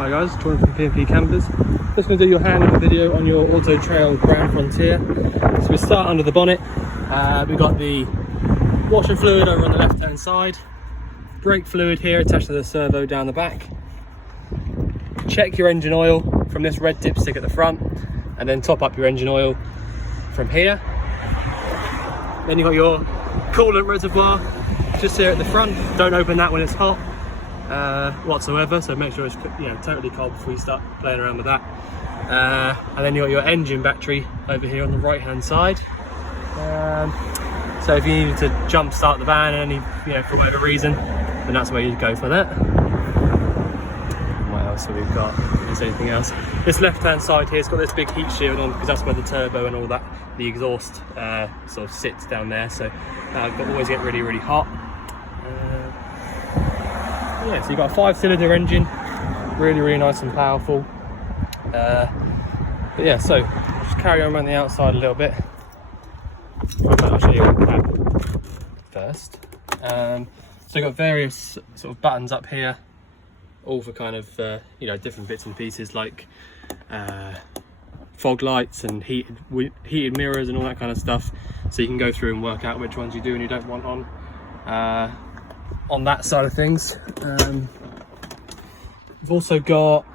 Hi guys, Jordan from P&P Campers. Just going to do your handover video on your AutoTrail Grande Frontier. So we start under the bonnet. We've got the washer fluid over on the left hand side, brake fluid here attached to the servo down the back. Check your engine oil from this red dipstick at the front, and then top up your engine oil from here. Then you've got your coolant reservoir just here at the front. Don't open that when it's hot whatsoever, so make sure it's totally cold before you start playing around with that. And then you've got your engine battery over here on the right hand side. So if you needed to jump start the van for whatever reason, then that's where you'd go for that. What else have we got? Is there anything else? This left hand side here, it's got this big heat shield on because that's where the turbo and all that, the exhaust sort of sits down there, so but always get really hot. Yeah, so you've got a 5-cylinder engine, really nice and powerful. But yeah, so just carry on around the outside a little bit. I'll show you the cab first. So you've got various sort of buttons up here, all for kind of different bits and pieces like fog lights and heated mirrors and all that kind of stuff. So you can go through and work out which ones you do and you don't want on that side of things. We've also got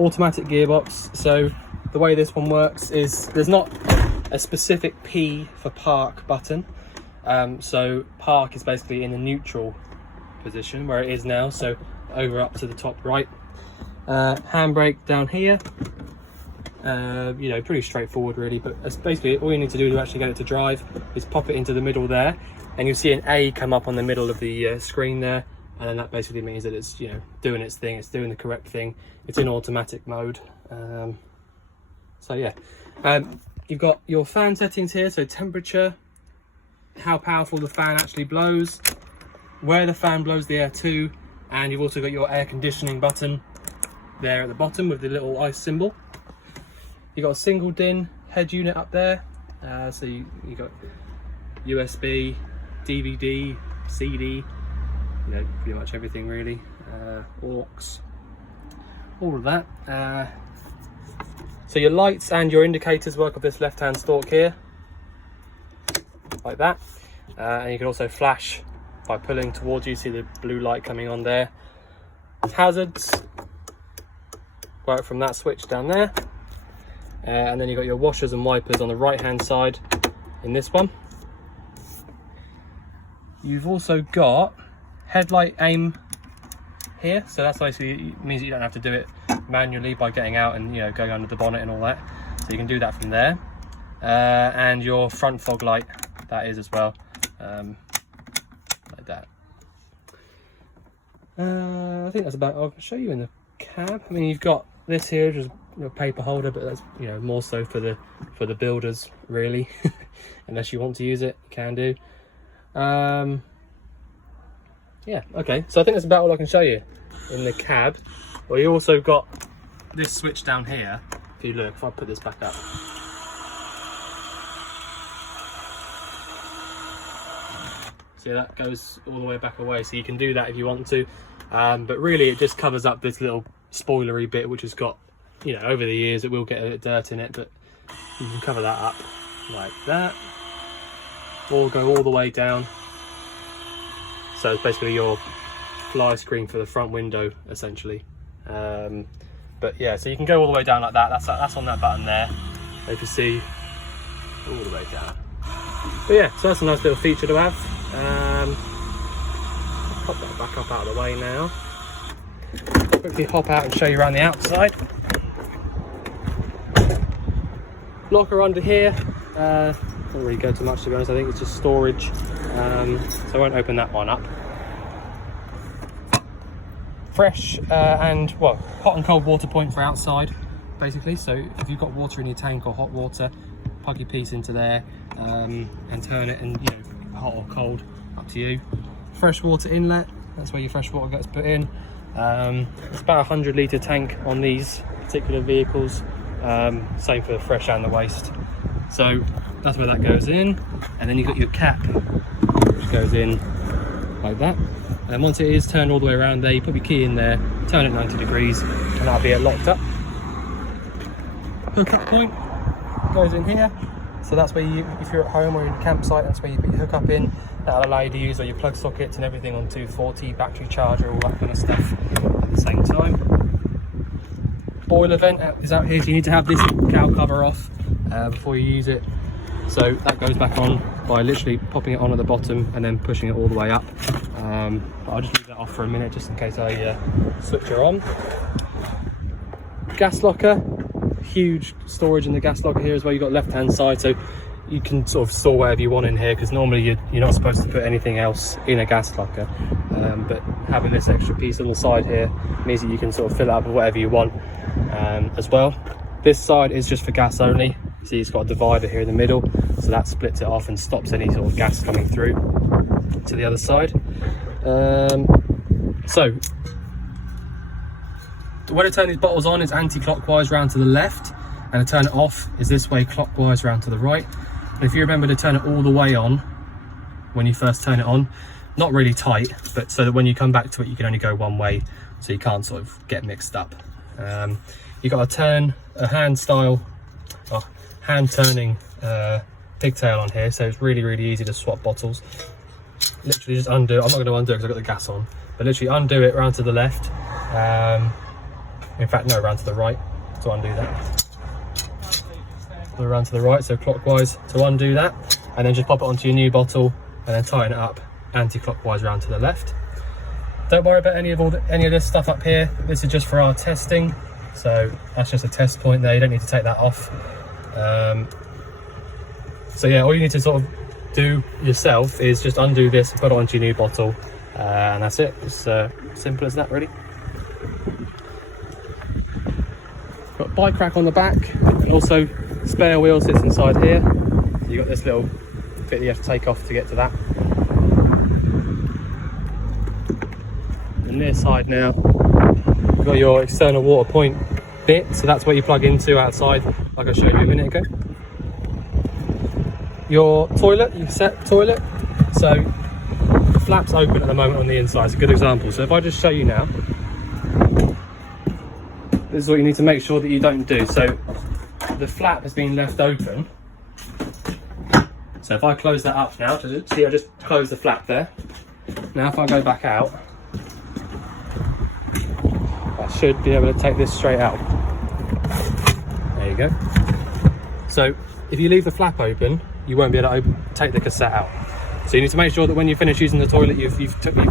automatic gearbox. So the way this one works is there's not a specific P for park button. So park is basically in the neutral position where it is now, so over up to the top right. Handbrake down here. Pretty straightforward really, but it's basically all you need to do to actually get it to drive is pop it into the middle there, and you'll see an A come up on the middle of the screen there, and then that basically means that it's doing its thing, it's doing the correct thing, it's in automatic mode. So yeah, you've got your fan settings here, so temperature, how powerful the fan actually blows, where the fan blows the air to, and you've also got your air conditioning button there at the bottom with the little ice symbol. You've got a single DIN head unit up there, so you got USB, DVD, CD, pretty much everything really, aux, all of that. So your lights and your indicators work with this left hand stalk here, like that, and you can also flash by pulling towards you. See the blue light coming on there. Hazards work from that switch down there. And then you've got your washers and wipers on the right hand side in this one. You've also got headlight aim here, so that's basically means that you don't have to do it manually by getting out and going under the bonnet and all that, so you can do that from there. And your front fog light, that is as well, like that. I think that's about, I'll show you in the cab. I mean, you've got this here, which is a paper holder, but that's more so for the builders really. Unless you want to use it, you can do. Yeah, okay, so I think that's about all I can show you in the cab. Well, you also got this switch down here. If you look, if I put this back up, see, that goes all the way back away, so you can do that if you want to, but really it just covers up this little spoilery bit which has got, over the years it will get a bit of dirt in it, but you can cover that up like that, or go all the way down. So it's basically your fly screen for the front window essentially. But yeah, so you can go all the way down like that. That's on that button there, you can see all the way down. But yeah, so that's a nice little feature to have. I'll pop that back up out of the way now. Quickly hop out and show you around the outside. Locker under here, don't really go too much to be honest. I think it's just storage, so I won't open that one up. Fresh and well, hot and cold water point for outside basically, so if you've got water in your tank or hot water, plug your piece into there and turn it, and hot or cold, up to you. Fresh water inlet, that's where your fresh water gets put in. It's about a 100-litre tank on these particular vehicles, same for the fresh and the waste. So that's where that goes in, and then you've got your cap which goes in like that. And then once it is turned all the way around there, you put your key in there, turn it 90 degrees, and that'll be it locked up. Hookup point goes in here. So that's where you, if you're at home or in a campsite, that's where you put your hookup in. That'll allow you to use all your plug sockets and everything on 240, battery charger, all that kind of stuff at the same time. Boiler vent is out here, so you need to have this cow cover off before you use it. So that goes back on by literally popping it on at the bottom and then pushing it all the way up. But I'll just leave that off for a minute just in case I switch her on. Gas locker, huge storage in the gas locker here as well. You've got left hand side, so you can sort of store whatever you want in here, because normally you're not supposed to put anything else in a gas locker. But having this extra piece on the side here means that you can sort of fill it up with whatever you want as well. This side is just for gas only. See, it's got a divider here in the middle, so that splits it off and stops any sort of gas coming through to the other side. So the way to turn these bottles on is anti-clockwise round to the left, and to turn it off is this way, clockwise round to the right. And if you remember to turn it all the way on when you first turn it on, not really tight, but so that when you come back to it you can only go one way, so you can't sort of get mixed up. You've got to turn a hand turning pigtail on here, so it's really easy to swap bottles. Literally just undo it. I'm not going to undo it because I've got the gas on, but literally undo it round to the left. In fact, no, round to the right to undo that. Go around to the right, so clockwise to undo that, and then just pop it onto your new bottle and then tighten it up anti-clockwise round to the left. Don't worry about any of this stuff up here. This is just for our testing, so that's just a test point there. You don't need to take that off. So yeah, all you need to sort of do yourself is just undo this and put it onto your new bottle, and that's it. It's simple as that, really. Got bike rack on the back, and also spare wheel sits inside here. So you've got this little bit that you have to take off to get to that. The near side now, you've got your external water point bit, so that's what you plug into outside, like I showed you a minute ago. Your toilet, your set toilet, so the flap's open at the moment on the inside. It's a good example. So if I just show you now, this is what you need to make sure that you don't do. So the flap has been left open. So if I close that up now, see, I just closed the flap there. Now if I go back out, I should be able to take this straight out. There you go. So if you leave the flap open, you won't be able to take the cassette out. So you need to make sure that when you finish using the toilet, you've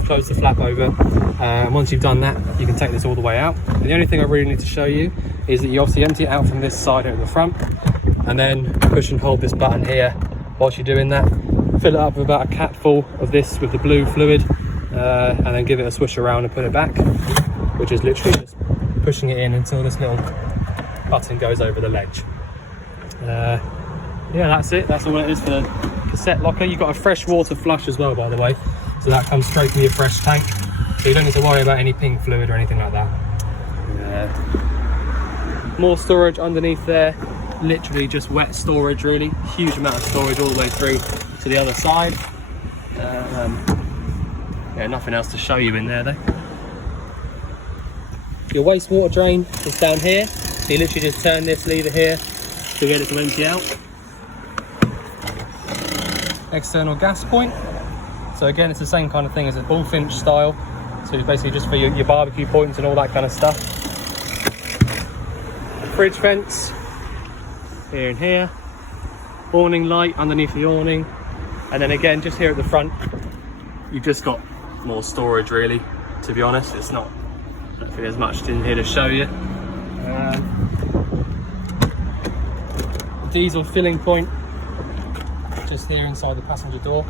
closed the flap over. And once you've done that, you can take this all the way out. And the only thing I really need to show you is that you obviously empty it out from this side at the front, and then push and hold this button here whilst you're doing that. Fill it up with about a catful of this with the blue fluid, and then give it a swish around and put it back, which is literally just pushing it in until this little button goes over the ledge. Yeah, that's it. That's all it is for the cassette locker. You've got a fresh water flush as well, by the way, so that comes straight from your fresh tank, so you don't need to worry about any pink fluid or anything like that. More storage underneath there, literally just wet storage, really. Huge amount of storage all the way through to the other side. Yeah, nothing else to show you in there though. Your wastewater drain is down here, so you literally just turn this lever here to get it to empty out. External gas point, so again it's the same kind of thing as a bullfinch style, so it's basically just for your barbecue points and all that kind of stuff. Fridge vents here and here, awning light underneath the awning, and then again just here at the front you've just got more storage, really, to be honest. It's not, I don't think there's much in here to show you. Diesel filling point just here inside the passenger door.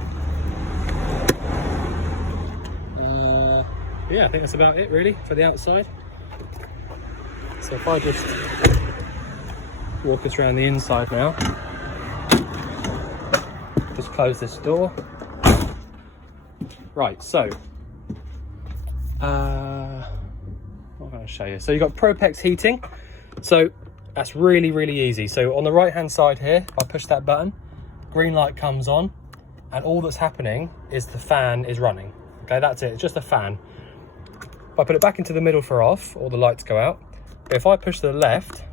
Yeah, I think that's about it really for the outside. So if I just walk us around the inside now, just close this door. Right, so what am I going to show you? So you've got Propex heating, so that's really easy. So on the right hand side here, I push that button, green light comes on, and all that's happening is the fan is running. Okay, that's it, it's just a fan. If I put it back into the middle for off, all the lights go out. But if I push to the left,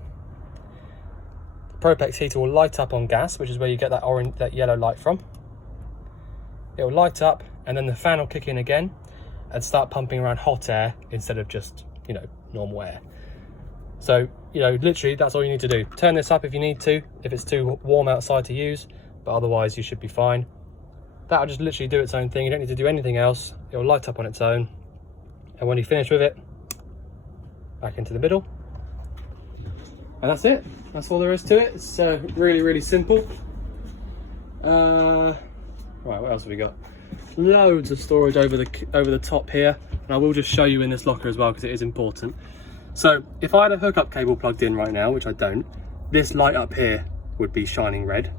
the Propex heater will light up on gas, which is where you get that orange, that yellow light from. It will light up, and then the fan will kick in again and start pumping around hot air instead of just, you know, normal air. So, you know, literally that's all you need to do. Turn this up if you need to, if it's too warm outside to use, but otherwise you should be fine. That'll just literally do its own thing. You don't need to do anything else. It will light up on its own. And when you finish with it, back into the middle. And that's it. That's all there is to it. It's really, really simple. Right, what else have we got? Loads of storage over the top here. And I will just show you in this locker as well, because it is important. So if I had a hookup cable plugged in right now, which I don't, this light up here would be shining red.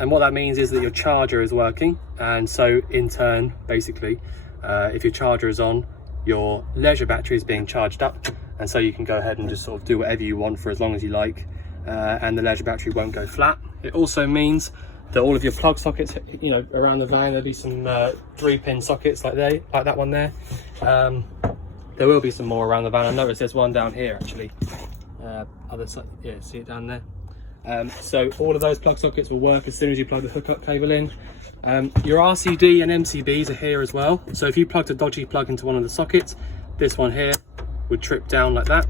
And what that means is that your charger is working. And so in turn, basically, if your charger is on, your leisure battery is being charged up. And so you can go ahead and just sort of do whatever you want for as long as you like. And the leisure battery won't go flat. It also means that all of your plug sockets, you know, around the van, there'll be some 3-pin sockets like that one there. There will be some more around the van. I noticed there's one down here actually. Other side, yeah, see it down there. So all of those plug sockets will work as soon as you plug the hookup cable in. Your RCD and MCBs are here as well. So if you plugged a dodgy plug into one of the sockets, this one here would trip down like that.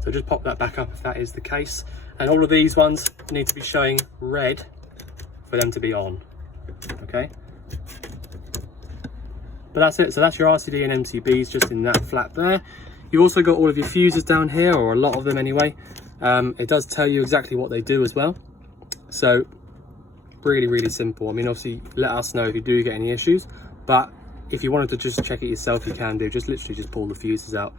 So just pop that back up if that is the case. And all of these ones need to be showing red for them to be on, okay? But that's it, so that's your RCD and MCBs just in that flap there. You've also got all of your fuses down here, or a lot of them anyway. It does tell you exactly what they do as well. So really, really simple. I mean, obviously let us know if you do get any issues, but if you wanted to just check it yourself, you can do. Just literally just pull the fuses out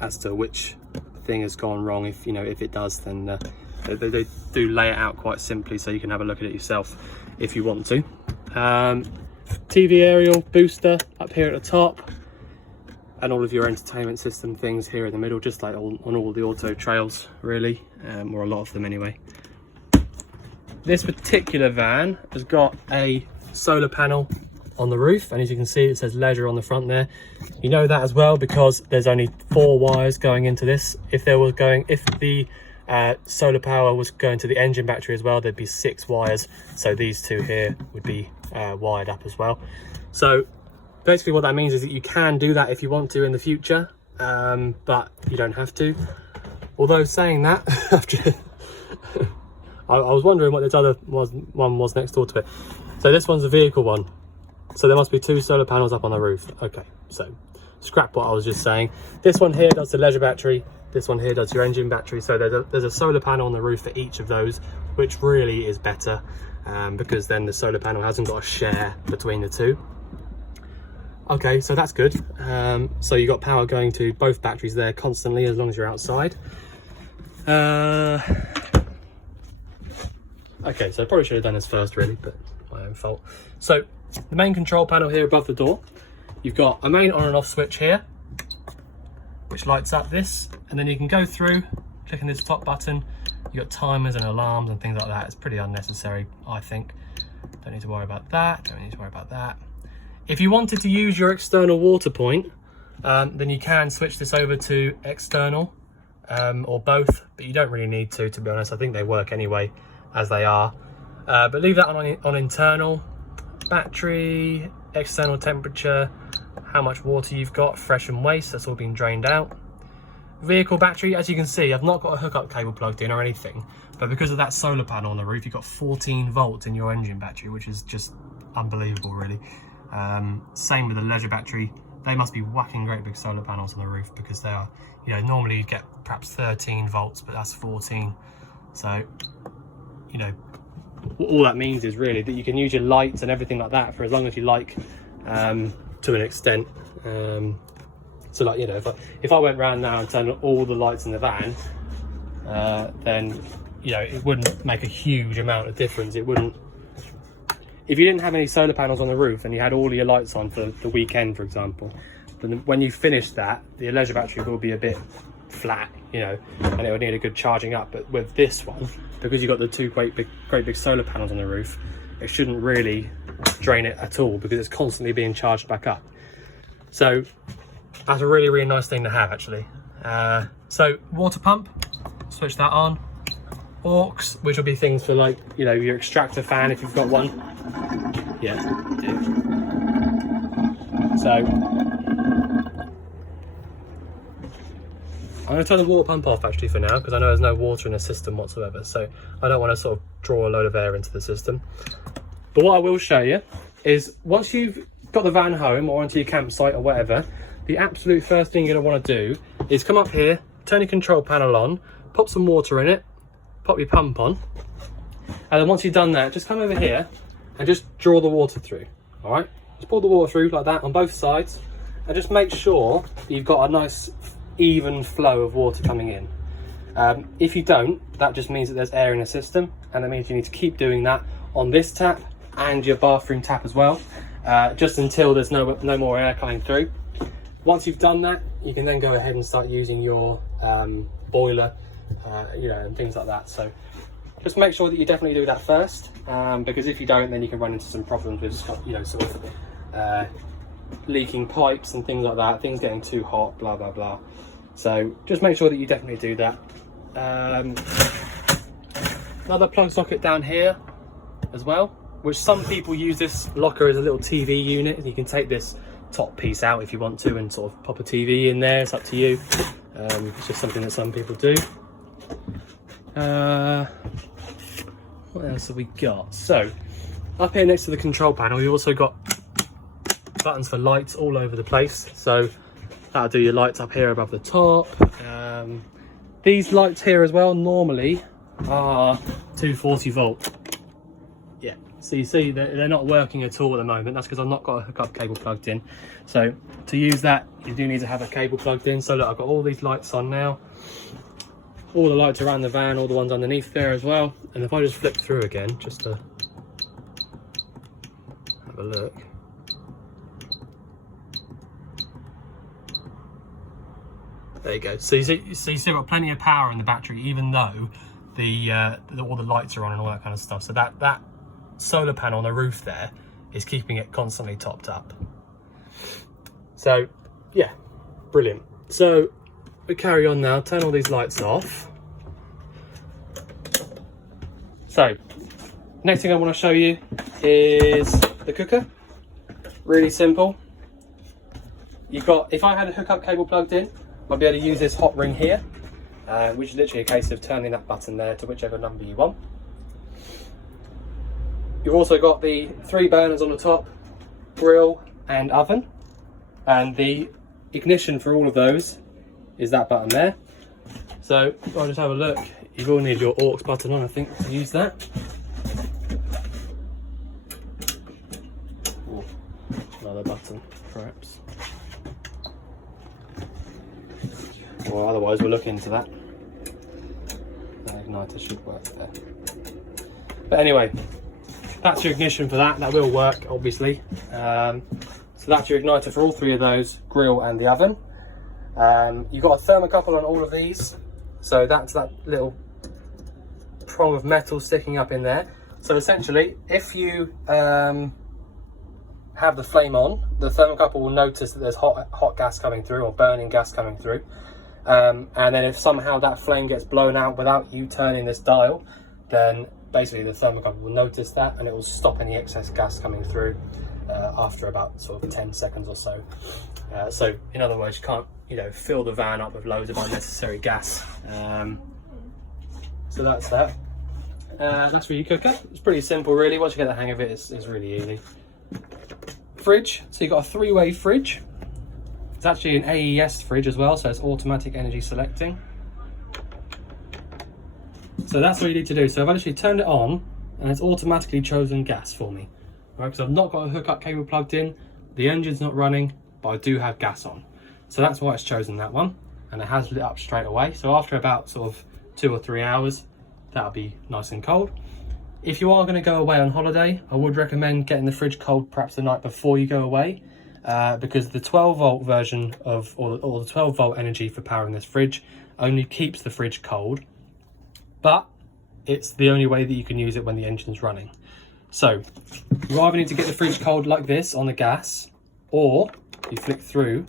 as to which thing has gone wrong. If, you know, if it does, then they do lay it out quite simply, so you can have a look at it yourself if you want to. TV aerial booster up here at the top, and all of your entertainment system things here in the middle, just like on all the AutoTrails really, or a lot of them anyway. This particular van has got a solar panel on the roof, and as you can see it says leisure on the front there. You know that as well because there's only 4 wires going into this. If the solar power was going to the engine battery as well, there'd be 6 wires, so these 2 here would be wired up as well. So basically what that means is that you can do that if you want to in the future, but you don't have to. Although saying that, I was wondering what this other one was next door to it. So this one's a vehicle one, so there must be 2 solar panels up on the roof. Okay, so scrap what I was just saying. This one here does the leisure battery, this one here does your engine battery, so there's a solar panel on the roof for each of those, which really is better, because then the solar panel hasn't got a share between the 2. Okay, so that's good. So you got power going to both batteries there constantly as long as you're outside. Okay, so I probably should have done this first really, but my own fault. So the main control panel here above the door, you've got a main on and off switch here, which lights up this, and then you can go through clicking this top button. You've got timers and alarms and things like that. It's pretty unnecessary, I think. Don't need to worry about that, don't need to worry about that. If you wanted to use your external water point, then you can switch this over to external, or both, but you don't really need to be honest. I think they work anyway as they are, but leave that on internal. Battery, external temperature, how much water you've got, fresh and waste, that's all been drained out. Vehicle battery, as you can see, I've not got a hookup cable plugged in or anything, but because of that solar panel on the roof, you've got 14 volts in your engine battery, which is just unbelievable really. Same with the leisure battery. They must be whacking great big solar panels on the roof, because they are, you know, normally you'd get perhaps 13 volts, but that's 14. So, you know, all that means is really that you can use your lights and everything like that for as long as you like, to an extent. So like, you know, if I went around now and turned on all the lights in the van, then, you know, it wouldn't make a huge amount of difference. It wouldn't. If you didn't have any solar panels on the roof and you had all your lights on for the weekend, for example, then when you finish that, the leisure battery will be a bit flat, you know, and it would need a good charging up. But with this one, because you've got the 2 great big solar panels on the roof, it shouldn't really drain it at all because it's constantly being charged back up. So that's a really, really nice thing to have actually. So water pump, switch that on. Aux, which will be things for like, you know, your extractor fan if you've got one. Yeah, you do. So I'm going to turn the water pump off actually for now because I know there's no water in the system whatsoever, so I don't want to sort of draw a load of air into the system. But what I will show you is once you've got the van home or onto your campsite or whatever, the absolute first thing you're going to want to do is come up here, turn your control panel on, pop some water in it, pop your pump on, and then once you've done that, just come over here and just draw the water through. All right, just pour the water through like that on both sides, and just make sure you've got a nice even flow of water coming in. If you don't, that just means that there's air in the system, and that means you need to keep doing that on this tap and your bathroom tap as well, just until there's no more air coming through. Once you've done that, you can then go ahead and start using your boiler, you know, and things like that. So just make sure that you definitely do that first, because if you don't, then you can run into some problems with, you know, sort of leaking pipes and things like that, things getting too hot, blah blah blah. So just make sure that you definitely do that. Another plug socket down here as well, which some people use this locker as a little TV unit. You can take this top piece out if you want to and sort of pop a TV in there, it's up to you. It's just something that some people do. What else have we got? So up here next to the control panel, we've also got buttons for lights all over the place. So that'll do your lights up here above the top. These lights here as well normally are 240 volt. Yeah, so you see they're not working at all at the moment. That's because I've not got a hookup cable plugged in. So to use that, you do need to have a cable plugged in. So look, I've got all these lights on now. All the lights around the van, all the ones underneath there as well. And if I just flip through again, just to have a look. There you go. So you see we've got plenty of power in the battery, even though all the lights are on and all that kind of stuff. So that solar panel on the roof there is keeping it constantly topped up. So yeah, brilliant. So we carry on now, turn all these lights off. So next thing I want to show you is the cooker. Really simple. You've got, if I had a hookup cable plugged in, I'd be able to use this hot ring here, which is literally a case of turning that button there to whichever number you want. You've also got the 3 burners on the top, grill and oven, and the ignition for all of those is that button there. So if I just have a look, you will need your aux button on, I think, to use that. Ooh, another button, perhaps. Or otherwise we'll look into that. The igniter should work there. But anyway, that's your ignition for that. That will work, obviously. So that's your igniter for all 3 of those, grill and the oven. You've got a thermocouple on all of these. So that's that little prong of metal sticking up in there. So essentially, if you have the flame on, the thermocouple will notice that there's hot gas coming through, or burning gas coming through. And then if somehow that flame gets blown out without you turning this dial, then basically the thermocouple will notice that and it will stop any excess gas coming through after about sort of 10 seconds or so. So in other words, you can't, you know, fill the van up with loads of unnecessary gas. So that's that. That's for your cooker. It's pretty simple really. Once you get the hang of it, it's really easy. Fridge. So you've got a 3-way fridge. It's actually an AES fridge as well, so it's automatic energy selecting. So that's what you need to do. So I've actually turned it on and it's automatically chosen gas for me. Right, because I've not got a hookup cable plugged in, the engine's not running, but I do have gas on. So that's why it's chosen that one, and it has lit up straight away. So after about sort of 2 or 3 hours, that'll be nice and cold. If you are going to go away on holiday, I would recommend getting the fridge cold perhaps the night before you go away, because the 12 volt version of, or the 12 volt energy for powering this fridge only keeps the fridge cold, but it's the only way that you can use it when the engine's running. So you either need to get the fridge cold like this on the gas, or you flick through,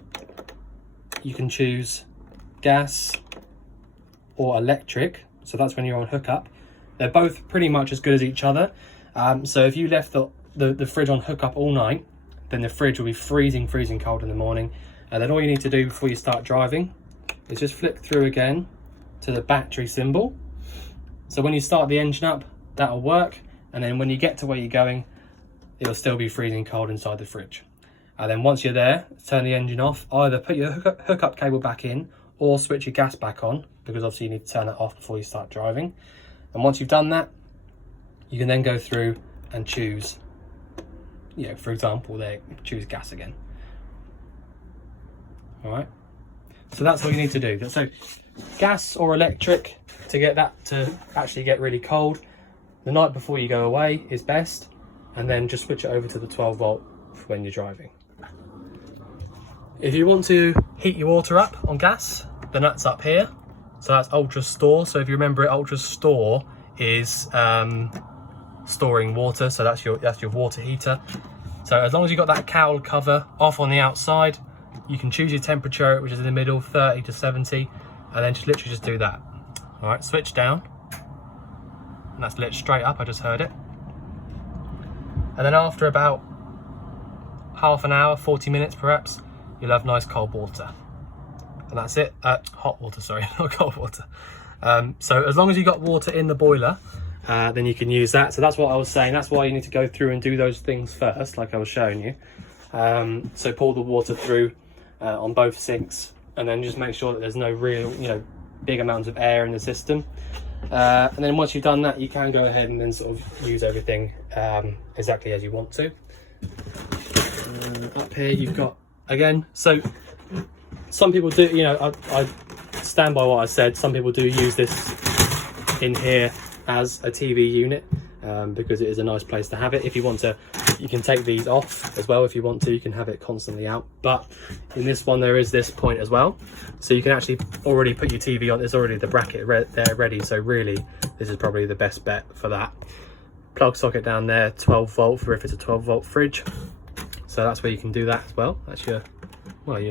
you can choose gas or electric. So that's when you're on hookup. They're both pretty much as good as each other. So if you left the fridge on hookup all night, then the fridge will be freezing cold in the morning. And then all you need to do before you start driving is just flick through again to the battery symbol. So when you start the engine up, that'll work. And then when you get to where you're going, it'll still be freezing cold inside the fridge. And then once you're there, turn the engine off, either put your hookup cable back in or switch your gas back on, because obviously you need to turn that off before you start driving. And once you've done that, you can then go through and choose, you know, for example, there, choose gas again. All right, so that's what you need to do. So gas or electric to get that to actually get really cold. The night before you go away is best, and then just switch it over to the 12 volt when you're driving. If you want to heat your water up on gas, then that's up here. So that's Ultra Store. So if you remember it, Ultra Store is storing water. So that's your water heater. So as long as you've got that cowl cover off on the outside, you can choose your temperature, which is in the middle, 30 to 70, and then just literally just do that. All right, switch down. And that's lit straight up, I just heard it. And then after about half an hour, 40 minutes perhaps, you'll have nice cold water. And that's it. Hot water, sorry, not cold water. So as long as you've got water in the boiler, then you can use that. So that's what I was saying. That's why you need to go through and do those things first, like I was showing you. So pour the water through on both sinks, and then just make sure that there's no real, big amounts of air in the system. And then once you've done that, you can go ahead and then sort of use everything exactly as you want to. Up here you've got, again, so some people do, I stand by what I said, some people do use this in here as a TV unit, because it is a nice place to have it. If you want to, you can take these off as well if you want to. You can have it constantly out, but in this one there is this point as well, so you can actually already put your TV on. There's already the bracket there ready, so really this is probably the best bet for that. Plug socket down there, 12 volt for if it's a 12 volt fridge, so that's where you can do that as well. That's your, well,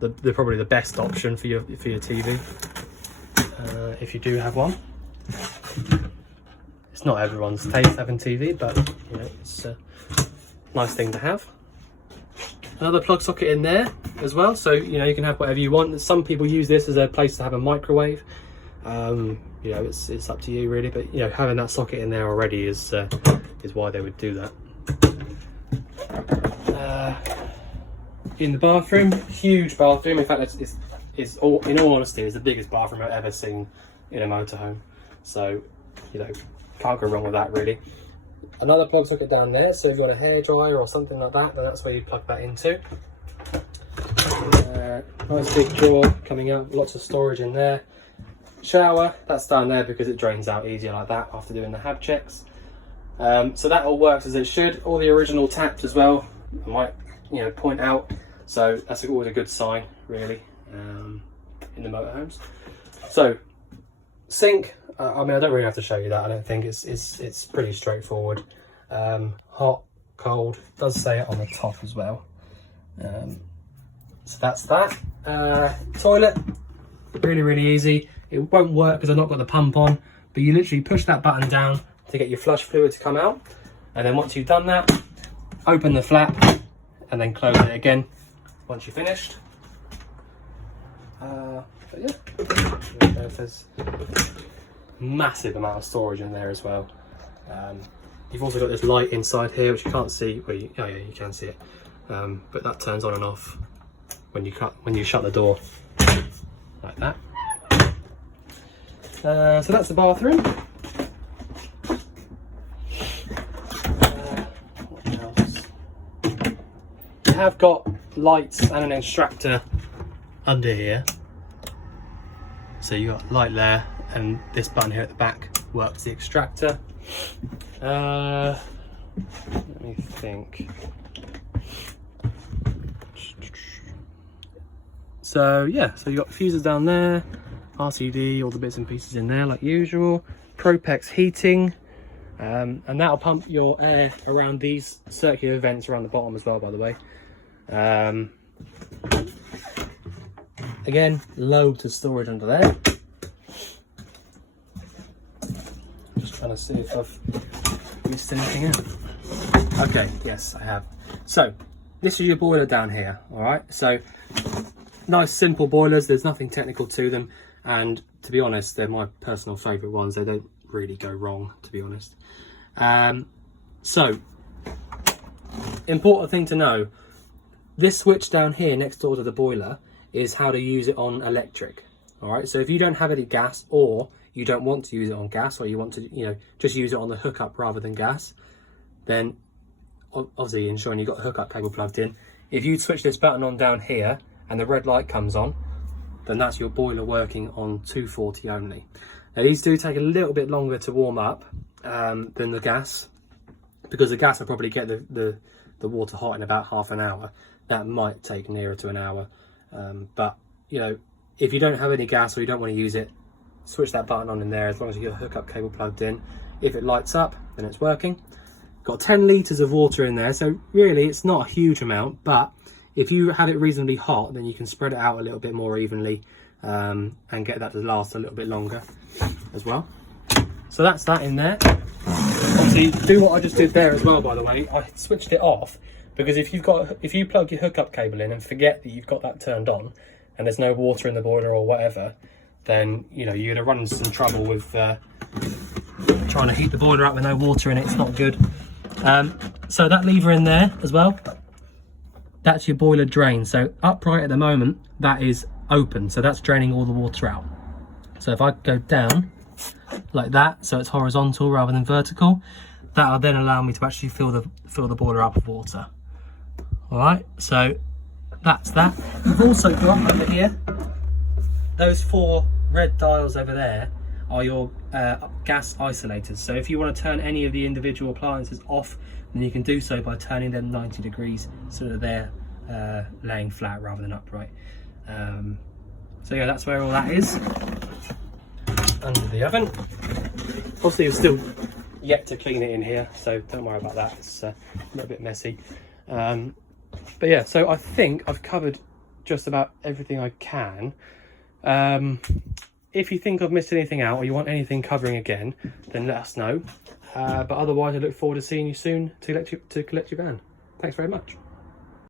the probably the best option for your TV, if you do have one. It's not everyone's taste having TV, but it's a nice thing to have. Another plug socket in there as well, so you can have whatever you want. Some people use this as a place to have a microwave. It's up to you really, but having that socket in there already is why they would do that. In the bathroom, huge bathroom. In fact, it's all, in all honesty, is the biggest bathroom I've ever seen in a motorhome. So can't go wrong with that really. Another plug socket down there, so if you've got a hairdryer or something like that, then that's where you plug that into. Nice big drawer coming out, lots of storage in there. Shower, that's down there because it drains out easier like that after doing the hab checks. So that all works as it should. All the original taps as well, I might point out, so that's always a good sign really, in the motorhomes. So sink, I mean, I don't really have to show you that. I don't think it's pretty straightforward. Hot, cold, does say it on the top as well. So that's that. Toilet, really easy. It won't work because I've not got the pump on, but you literally push that button down to get your flush fluid to come out, and then once you've done that, open the flap and then close it again once you're finished. But yeah, there's massive amount of storage in there as well. You've also got this light inside here which you can't see. Well, oh yeah, you can see it, but that turns on and off when you shut the door like that. So that's the bathroom. What else? You have got lights and an extractor under here. So you got light there, and this button here at the back works the extractor. Let me think. So yeah, so you got fuses down there, RCD, all the bits and pieces in there like usual. Propex heating, And that'll pump your air around these circular vents around the bottom as well, by the way. Again, loads of storage under there. Just trying to see if I've missed anything out. Okay, yes, I have. So this is your boiler down here. All right, so nice simple boilers. There's nothing technical to them, and to be honest, they're my personal favorite ones. They don't really go wrong, to be honest. So important thing to know, this switch down here next door to the boiler is how to use it on electric. All right, so if you don't have any gas, or you don't want to use it on gas, or you want to, you know, just use it on the hookup rather than gas, then obviously ensuring you've got a hookup cable plugged in. If you switch this button on down here and the red light comes on, then that's your boiler working on 240 only. Now these do take a little bit longer to warm up than the gas, because the gas will probably get the water hot in about half an hour. That might take nearer to an hour, but you know, if you don't have any gas or you don't want to use it, switch that button on in there. As long as you get a hookup cable plugged in, if it lights up, then it's working. Got 10 litres of water in there, so really it's not a huge amount, but if you have it reasonably hot, then you can spread it out a little bit more evenly and get that to last a little bit longer as well. So that's that in there. Obviously, do what I just did there as well, by the way. I switched it off because if you plug your hookup cable in and forget that you've got that turned on and there's no water in the boiler or whatever, then you know you're going to run into some trouble with trying to heat the boiler up with no water in it. It's not good. So that lever in there as well, that's your boiler drain. So upright at the moment, that is open, so that's draining all the water out. So if I go down like that, so it's horizontal rather than vertical, that'll then allow me to actually fill the boiler up with water. All right, so that's that. You've also got over here, those 4 red dials over there are your gas isolators. So if you want to turn any of the individual appliances off, then you can do so by turning them 90 degrees so that they're laying flat rather than upright. So yeah, that's where all that is, under the oven. Obviously you're still yet to clean it in here, so don't worry about that. It's a little bit messy. But yeah, so I think I've covered just about everything I can. If you think I've missed anything out or you want anything covering again, then let us know. But otherwise, I look forward to seeing you soon to collect your van. Thanks very much.